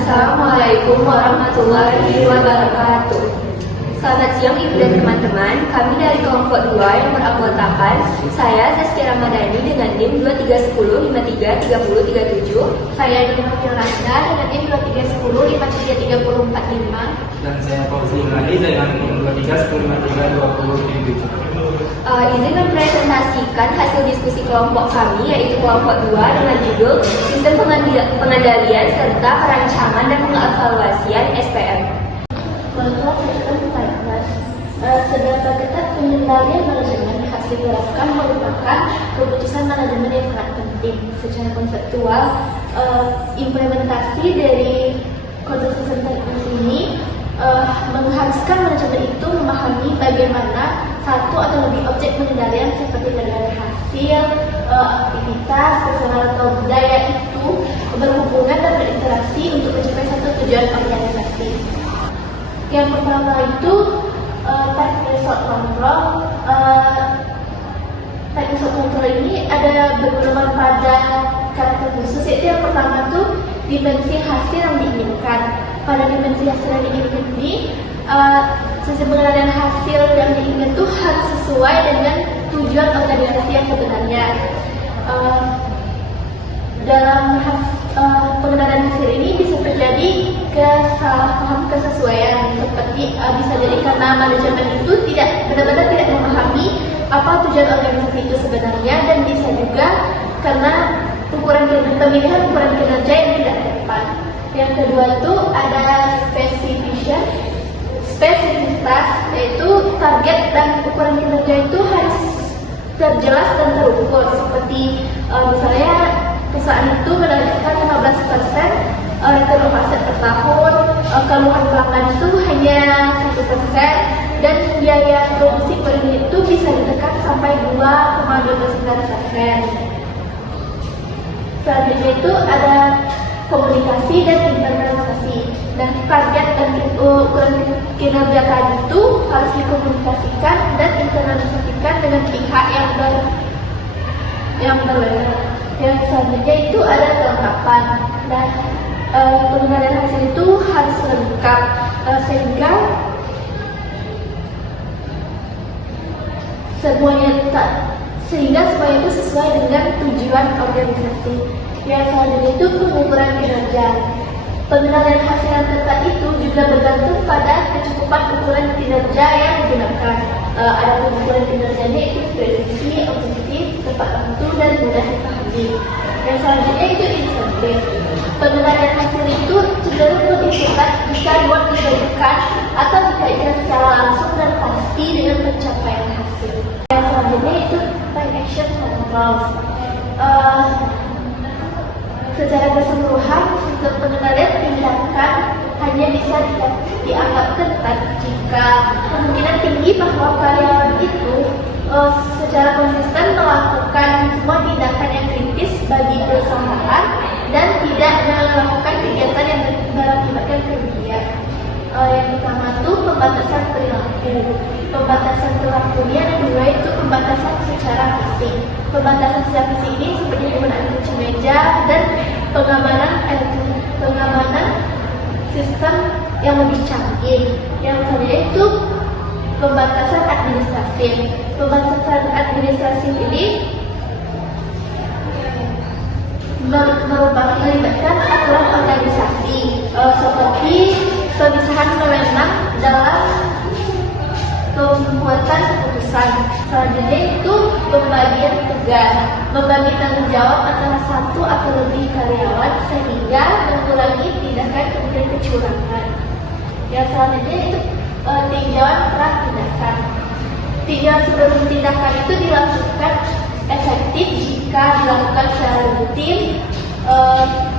Assalamualaikum warahmatullahi wabarakatuh. Selamat siang Ibu dan teman-teman. Kami dari kelompok 2 yang beranggotakan saya Zaskia Ramadhani dengan NIM 2310533037. Saya Dina Firanda dengan NIM 2310533045. Dan saya Fauzi Imani dengan NIM 2310532037. Izin mempresentasikan hasil diskusi kelompok kami, yaitu kelompok 2 dengan judul Sistem Pengendalian serta Perancangan dan Pengevaluasian SPM. Kontrol sistem finance. Seberapa ketat pengendalian manajemen hasil diterapkan merupakan keputusan manajemen yang sangat penting. Secara konseptual, implementasi dari kontrol sistem finance ini mengharuskan manajemen itu memahami bagaimana satu atau lebih objek pengendalian seperti pengendalian hasil, aktivitas, personal atau budaya itu berhubungan dan berinteraksi untuk mencapai satu tujuan organisasi. Yang pertama itu type result control. Type result control ini ada berpedoman pada karakter khusus, yaitu yang pertama itu dimensi hasil yang diinginkan. Pada dimensi hasil yang diinginkan ini, sistem pengendalian hasil yang diinginkan itu harus sesuai dengan tujuan organisasi yang sebenarnya. Dalam pengendalian hasil ini bisa terjadi kesalahpahaman kesesuaian, seperti bisa jadi karena manajemen itu benar-benar tidak memahami apa tujuan organisasi itu sebenarnya, dan bisa juga karena pemilihan ukuran kinerja yang tidak tepat. Yang kedua itu ada spesifitas, yaitu target dan ukuran kinerja itu harus terjelas dan terukur. Seperti misalnya perusahaan itu menargetkan 15% return on asset per tahun, keluhan pelanggan itu hanya 1%, dan biaya produksi per unit itu bisa ditekan sampai 2,29%. Selanjutnya itu ada komunikasi dan internalisasi. Nah, target dan ukuran kinerja tadi itu harus dikomunikasikan dan internalisasikan dengan pihak yang berwenang. Yang selanjutnya itu ada kelengkapan. Nah, pengendalian hasil itu harus lengkap sehingga semuanya itu sesuai dengan tujuan organisasi. Yang selanjutnya itu pengukuran kinerja. Pengendalian hasil yang tepat itu juga bergantung pada kecukupan ukuran kinerja yang digunakan. Ada ukuran kinerjanya itu presisi, objektif, tepat waktu, dan mudah dipahami. Yang selanjutnya itu insentif. Pengendalian hasil itu cenderung lebih cepat jika dibandingkan atau dikaitkan secara langsung dan pasti dengan pencapaian hasil. Yang selanjutnya itu time action control. Secara keseluruhan, sistem pengendalian tindakan hanya bisa dianggap ketat jika kemungkinan tinggi bahwa karyawan itu secara konsisten melakukan semua tindakan yang kritis bagi perusahaan dan tidak melakukan kegiatan yang berakibatkan kerugian. Yang pertama itu pembatasan perilaku. Pembatasan perilaku ini ada dua, itu pembatasan secara fisik. Pembatasan secara fisik ini seperti penggunaan kunci meja dan pengamanan sistem yang lebih canggih. Yang selanjutnya itu pembatasan administratif. Pembatasan administratif ini melibatkan aturan organisasi seperti pemisahan wewenang dalam pembuatan keputusan. Selanjutnya itu pembagian tugas, membagi tanggung jawab antara satu atau lebih karyawan sehingga mengurangi tindakan kemudian kecurangan. Yang selanjutnya itu tinjauan pra tindakan. Tinjauan sebelum tindakan itu dilakukan efektif jika dilakukan secara rutin,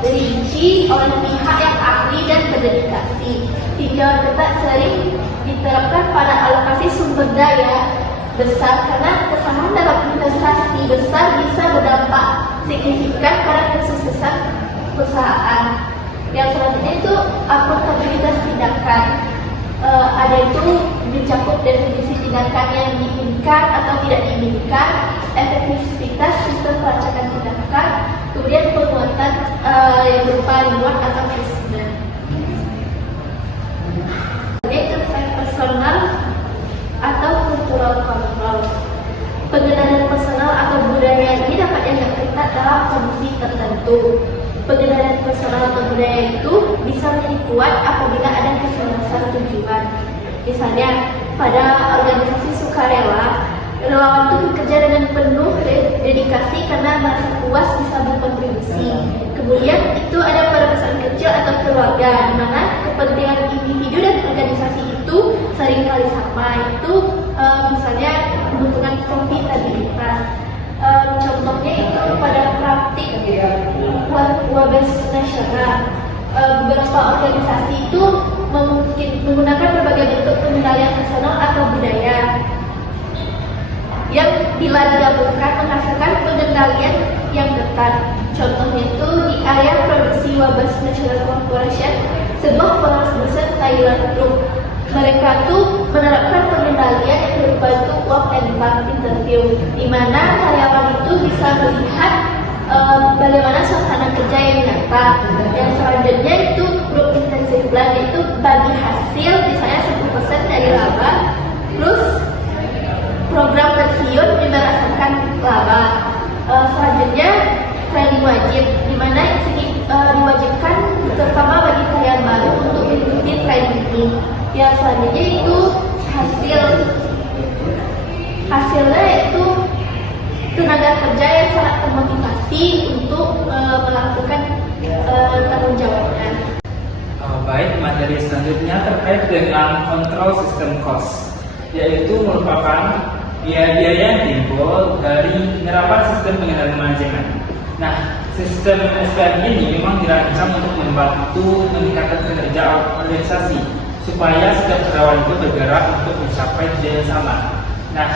rinci oleh pihak yang ahli dan berdedikasi. Tinjauan ketat sering diterapkan pada alokasi sumber daya besar karena kesalahan dalam investasi besar bisa berdampak signifikan pada kesuksesan perusahaan. Yang selanjutnya itu akuntabilitas tindakan. Ada itu mencakup definisi tindakan yang diinginkan atau tidak diinginkan, efektivitas sistem pelacakan tindakan, kemudian penguatan yang berupa reward atau punishment. tertentu. Pengendalian personal atau budaya itu bisa menjadi kuat apabila ada keseriusan tujuan. Misalnya, pada organisasi sukarela, relawan itu bekerja dengan penuh dedikasi karena merasa puas bisa berkontribusi. Kemudian itu ada pada perusahaan kecil atau keluarga, di mana kepentingan individu dan organisasi itu seringkali sama. Itu misalnya kebutuhan kompatibilitas. Contohnya itu pada praktik Wabes nasional. Beberapa organisasi itu menggunakan berbagai bentuk pengendalian personal atau budaya yang bila digabungkan menghasilkan pengendalian yang ketat. Contohnya itu di area produksi Wabes National Corporation, sebuah perusahaan Thailand Group. Mereka tuh menerapkan pengendalian yang berupa itu walk and talk interview, di mana karyawan itu bisa melihat bagaimana suasana kerja yang nyata. Yang selanjutnya itu grup intensive plan, itu bagi hasil misalnya 10% dari laba, plus program pensiun berdasarkan laba. Selanjutnya training wajib, di mana diwajibkan terutama bagi karyawan baru untuk mengikuti training ini. Yang selanjutnya itu hasilnya itu tenaga kerja yang sangat termotivasi untuk melakukan tanggung jawabnya. Baik, materi selanjutnya terkait dengan kontrol sistem cost, yaitu merupakan biaya-biaya yang timbul dari penerapan sistem pengendalian manajemen. Nah, sistem SPM ini memang dirancang untuk membantu meningkatkan kinerja organisasi supaya setiap karyawan itu bergerak untuk mencapai tujuan yang sama. Nah,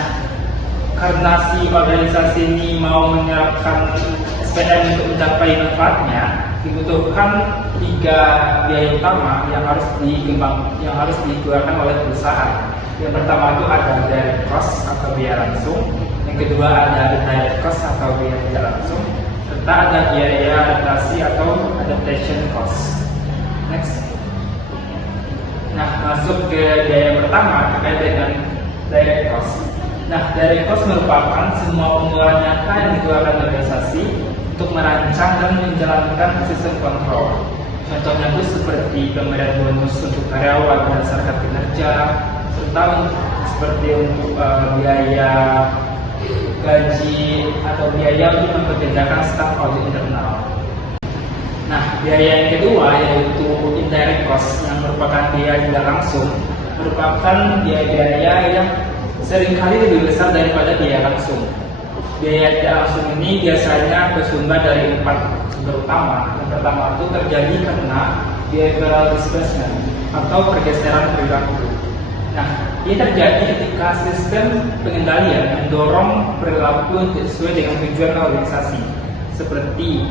karena si organisasi ini mau menerapkan SPM untuk mencapai manfaatnya, dibutuhkan 3 biaya utama yang harus dikeluarkan oleh perusahaan. Yang pertama itu ada direct cost atau biaya langsung, yang kedua ada indirect cost atau biaya tidak langsung, serta ada biaya adaptasi atau adaptation cost. Next. Nah, masuk ke biaya pertama terkait dengan direct cost. Nah, direct cost merupakan semua pengeluaran nyata yang dikeluarkan organisasi untuk merancang dan menjalankan sistem kontrol. Contohnya itu seperti pemberian bonus untuk karyawan berdasarkan kinerja, serta seperti untuk biaya gaji atau biaya untuk mempekerjakan staf audit internal. Nah, biaya yang kedua yaitu indirect cost yang merupakan biaya tidak langsung, merupakan biaya-biaya yang seringkali lebih besar daripada biaya langsung. Biaya tidak langsung ini biasanya bersumber dari 4 sumber utama. Yang pertama itu terjadi karena behavioral displacement atau pergeseran perilaku. Nah, ini terjadi ketika sistem pengendalian mendorong perilaku sesuai dengan tujuan organisasi. Seperti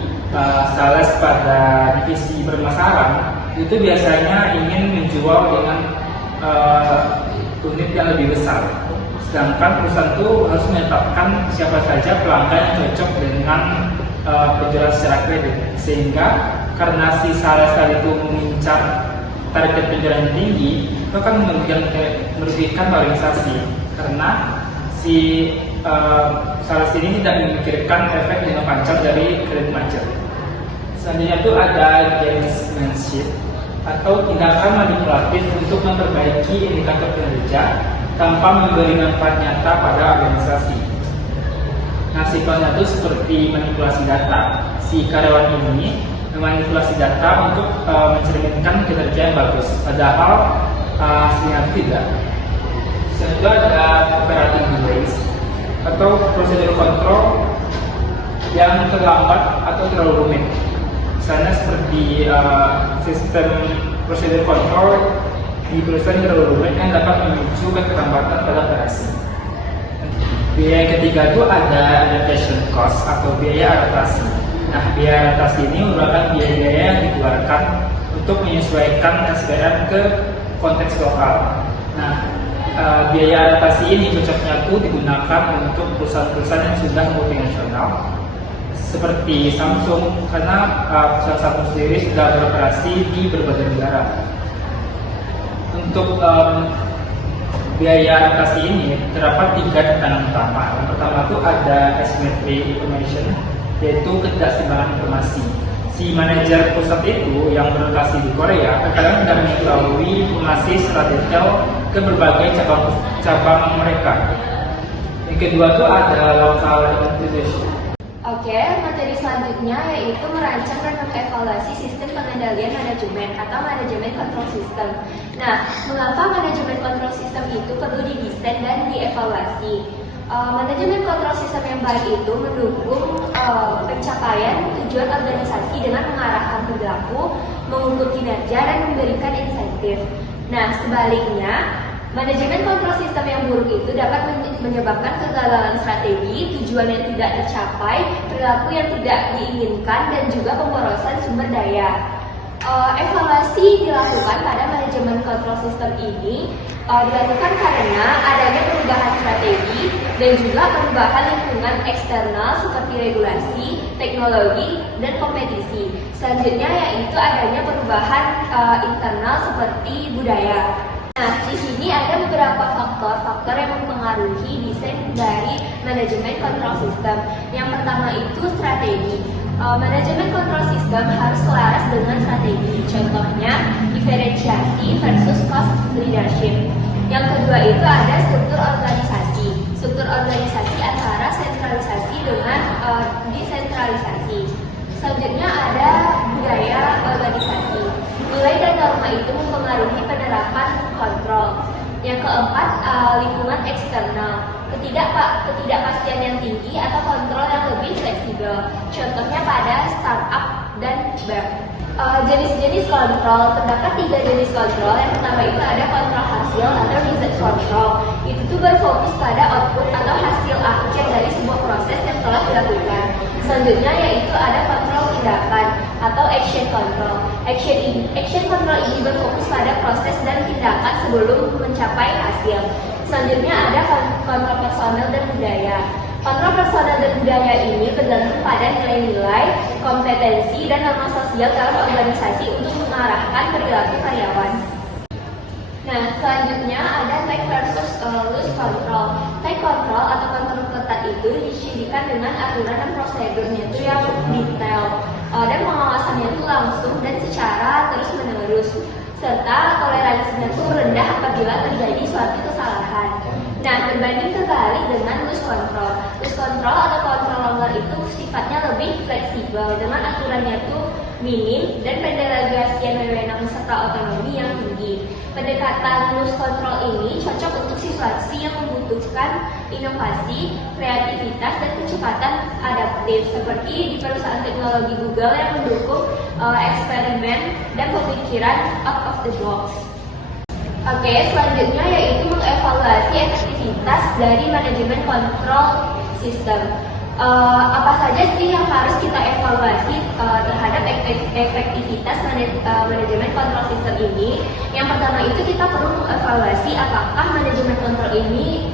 sales pada divisi pemasaran itu biasanya ingin menjual dengan unit yang lebih besar, sedangkan perusahaan itu harus menetapkan siapa saja pelanggan yang cocok dengan penjualan secara kredit, sehingga karena si sales tadi itu mengincar target penjualan yang tinggi, itu akan merugikan organisasi karena si sales ini tidak memikirkan efek jangka panjang dari kredit macet. Selanjutnya itu ada gamesmanship atau tindakan manipulatif untuk memperbaiki indikator kinerja tanpa memberi manfaat nyata pada organisasi. Nah, sifatnya itu seperti manipulasi data. Si karyawan ini memanipulasi data untuk mencerminkan kinerja yang bagus, padahal hasilnya tidak. Selanjutnya ada operating delays atau prosedur kontrol yang terlambat atau terlalu rumit. Misalnya seperti sistem prosedur kontrol di perusahaan yang terlalu rumit yang dapat memicu keterlambatan pada operasi. Biaya yang ketiga itu ada adaptation cost atau biaya adaptasi. Nah, biaya adaptasi ini merupakan biaya yang dikeluarkan untuk menyesuaikan SPM ke konteks lokal. Nah, biaya adaptasi ini cocoknya itu digunakan untuk perusahaan-perusahaan yang sudah multinasional seperti Samsung, karena perusahaan Samsung sendiri sudah beroperasi di berbagai negara. Untuk biaya adaptasi ini terdapat 3 tantangan utama. Yang pertama itu ada asymmetry information, yaitu ketidakseimbangan informasi. Si manajer pusat itu yang berlokasi di Korea terkadang tidak mengetahui informasi secara detail ke berbagai cabang mereka. Yang kedua itu ada local implementation. Oke, materi selanjutnya yaitu merancang dan mengevaluasi sistem pengendalian manajemen atau manajemen control system. Nah, mengapa manajemen control system itu perlu didesain dan dievaluasi? Manajemen kontrol sistem yang baik itu mendukung pencapaian tujuan organisasi dengan mengarahkan perilaku, mengukur kinerja, dan memberikan insentif. Nah, sebaliknya, manajemen kontrol sistem yang buruk itu dapat menyebabkan kegagalan strategi, tujuan yang tidak tercapai, perilaku yang tidak diinginkan, dan juga pemborosan sumber daya. Evaluasi dilakukan pada manajemen kontrol sistem ini dilakukan karena adanya perubahan strategi dan juga perubahan lingkungan eksternal seperti regulasi, teknologi, dan kompetisi. Selanjutnya yaitu adanya perubahan internal seperti budaya. Nah, di sini ada beberapa faktor yang mempengaruhi desain dari manajemen kontrol sistem. Yang pertama itu strategi. Manajemen kontrol sistem harus selaras dengan strategi. Contohnya, diferensiasi versus cost leadership. Yang kedua itu ada struktur organisasi. Struktur organisasi antara sentralisasi dengan desentralisasi. Selanjutnya ada budaya organisasi. Nilai dan norma itu mempengaruhi penerapan kontrol. Yang keempat, lingkungan eksternal. Ketidakpastian yang tinggi atau kontrol yang lebih fleksibel. Contohnya pada startup dan bank. Jenis-jenis kontrol, terdapat 3 jenis kontrol. Yang pertama itu ada kontrol hasil atau result control. Itu tuh berfokus pada output atau hasil akhir dari sebuah proses yang telah dilakukan. Selanjutnya yaitu ada kontrol tindakan atau action control. Action control ini berfokus pada proses dan tindakan sebelum mencapai hasil. Selanjutnya ada kontrol personal dan budaya. Kontrol personal dan budaya ini bergantung pada nilai-nilai, kompetensi, dan norma sosial dalam organisasi untuk mengarahkan perilaku karyawan. Nah, selanjutnya ada tight versus loose control. Tight control atau kontrol ketat itu disesuaikan dengan aturan dan prosedurnya itu yang detail dan pengawasannya itu langsung dan secara terus-menerus, serta toleransinya itu rendah apabila terjadi suatu kesalahan. Nah, berbanding terbalik dengan loose control. Loose control atau kontrol longgar itu sifatnya lebih fleksibel dengan aturannya itu minim dan pendelegasian wewenang serta otonomi yang tinggi. Pendekatan loose control ini cocok untuk situasi yang membutuhkan inovasi, kreativitas, dan kecepatan adaptif seperti di perusahaan teknologi Google yang mendukung eksperimen dan pemikiran out of the box. Oke, selanjutnya yaitu mengevaluasi efektivitas dari manajemen kontrol sistem. Apa saja sih yang harus kita evaluasi terhadap efektivitas manajemen kontrol sistem ini? Yang pertama itu kita perlu mengevaluasi apakah manajemen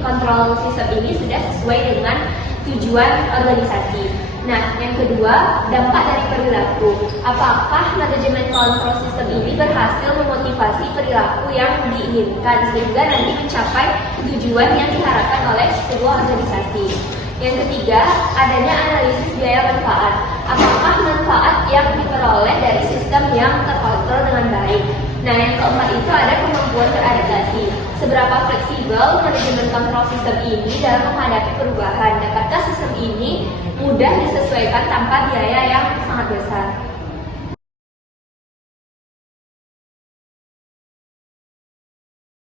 kontrol sistem ini sudah sesuai dengan tujuan organisasi. Nah, yang kedua, dampak dari perilaku. Apakah manajemen kontrol sistem ini berhasil memotivasi perilaku yang diinginkan sehingga nanti mencapai tujuan yang diharapkan oleh sebuah organisasi. Yang ketiga, adanya analisis biaya manfaat. Apakah manfaat yang diperoleh dari sistem yang terkontrol dengan baik? Nah, yang keempat itu ada kemampuan beradaptasi. Seberapa fleksibel manajemen kontrol sistem ini dalam menghadapi perubahan? Dapatkah sistem ini mudah disesuaikan tanpa biaya yang sangat besar?